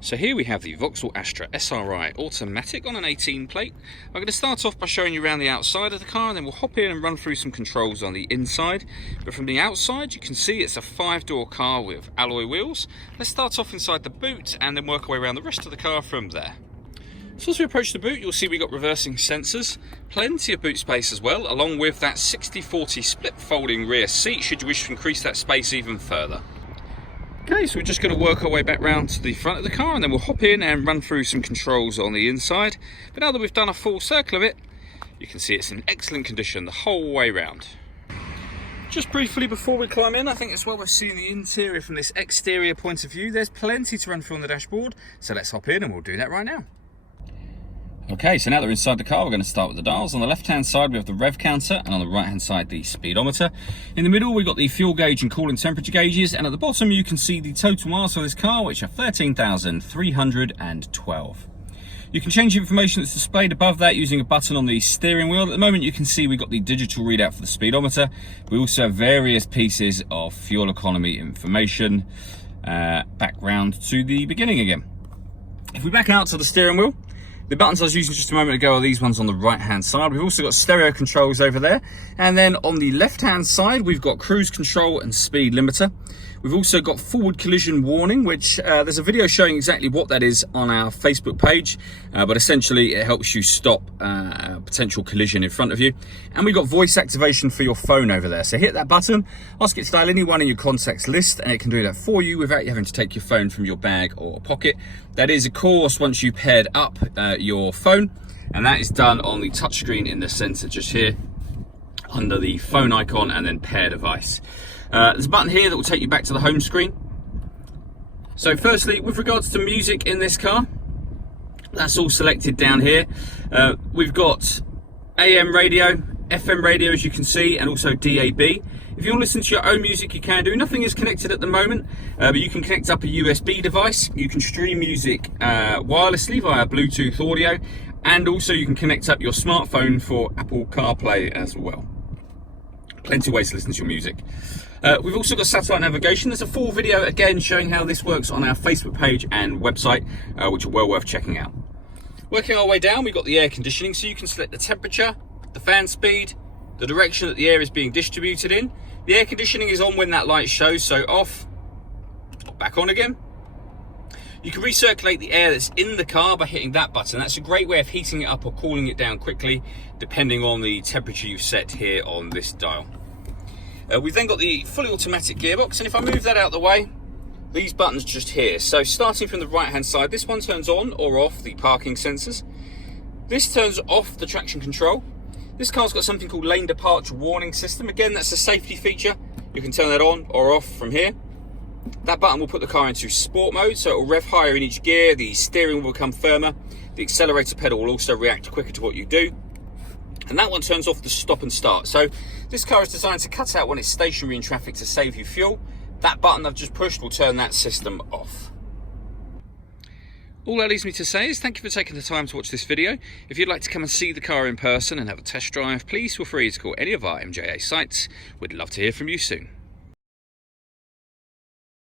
So here we have the Vauxhall Astra SRI automatic on an 18 plate. I'm going to start off by showing you around the outside of the car, and then we'll hop in and run through some controls on the inside. But from the outside you can see it's a 5-door car with alloy wheels. Let's start off inside the boot and then work our way around the rest of the car from there. So as we approach the boot, you'll see we've got reversing sensors, plenty of boot space as well, along with that 60/40 split folding rear seat should you wish to increase that space even further. Okay, so we're just going to work our way back round to the front of the car, and then we'll hop in and run through some controls on the inside. But now that we've done a full circle of it, you can see it's in excellent condition the whole way round. Just briefly before we climb in, I think it's well worth seeing the interior from this exterior point of view. There's plenty to run through on the dashboard, so let's hop in and we'll do that right now. Okay, so now that we're inside the car, we're going to start with the dials. On the left-hand side, we have the rev counter, and on the right-hand side, the speedometer. In the middle, we've got the fuel gauge and coolant temperature gauges, and at the bottom, you can see the total miles for this car, which are 13,312. You can change the information that's displayed above that using a button on the steering wheel. At the moment, you can see we've got the digital readout for the speedometer. We also have various pieces of fuel economy information. Back round to the beginning again. If we back out to the steering wheel, the buttons I was using just a moment ago are these ones on the right hand side. We've also got stereo controls over there. And then on the left hand side, we've got cruise control and speed limiter. We've also got forward collision warning, which there's a video showing exactly what that is on our Facebook page. But essentially it helps you stop a potential collision in front of you. And we've got voice activation for your phone over there. So hit that button, ask it to dial anyone in your contacts list, and it can do that for you without you having to take your phone from your bag or pocket. That is, of course, once you've paired up your phone, and that is done on the touchscreen in the center just here under the phone icon and then pair device. There's a button here that will take you back to the home screen. So firstly, with regards to music in this car, that's all selected down here. We've got AM radio, FM radio as you can see, and also DAB. If you want to listen to your own music, you can do. Nothing is connected at the moment, but you can connect up a USB device. You can stream music wirelessly via Bluetooth audio, and also you can connect up your smartphone for Apple CarPlay as well. Plenty of ways to listen to your music. We've also got satellite navigation. There's a full video again showing how this works on our Facebook page and website, which are well worth checking out. Working our way down, we've got the air conditioning, so you can select the temperature, the fan speed, the direction that the air is being distributed in. The air conditioning is on when that light shows, so off, back on again. You can recirculate the air that's in the car by hitting that button. That's a great way of heating it up or cooling it down quickly, depending on the temperature you've set here on this dial. We've then got the fully automatic gearbox, and if I move that out of the way, these buttons just here. So starting from the right hand side, this one turns on or off the parking sensors. This turns off the traction control. This car's got something called lane departure warning system. Again, that's a safety feature. You can turn that on or off from here. That button will put the car into sport mode, so it will rev higher in each gear, the steering will become firmer, the accelerator pedal will also react quicker to what you do. And that one turns off the stop and start. So this car is designed to cut out when it's stationary in traffic to save you fuel. That button I've just pushed will turn that system off. All that leaves me to say is thank you for taking the time to watch this video. If you'd like to come and see the car in person and have a test drive, please feel free to call any of our MJA sites. We'd love to hear from you soon.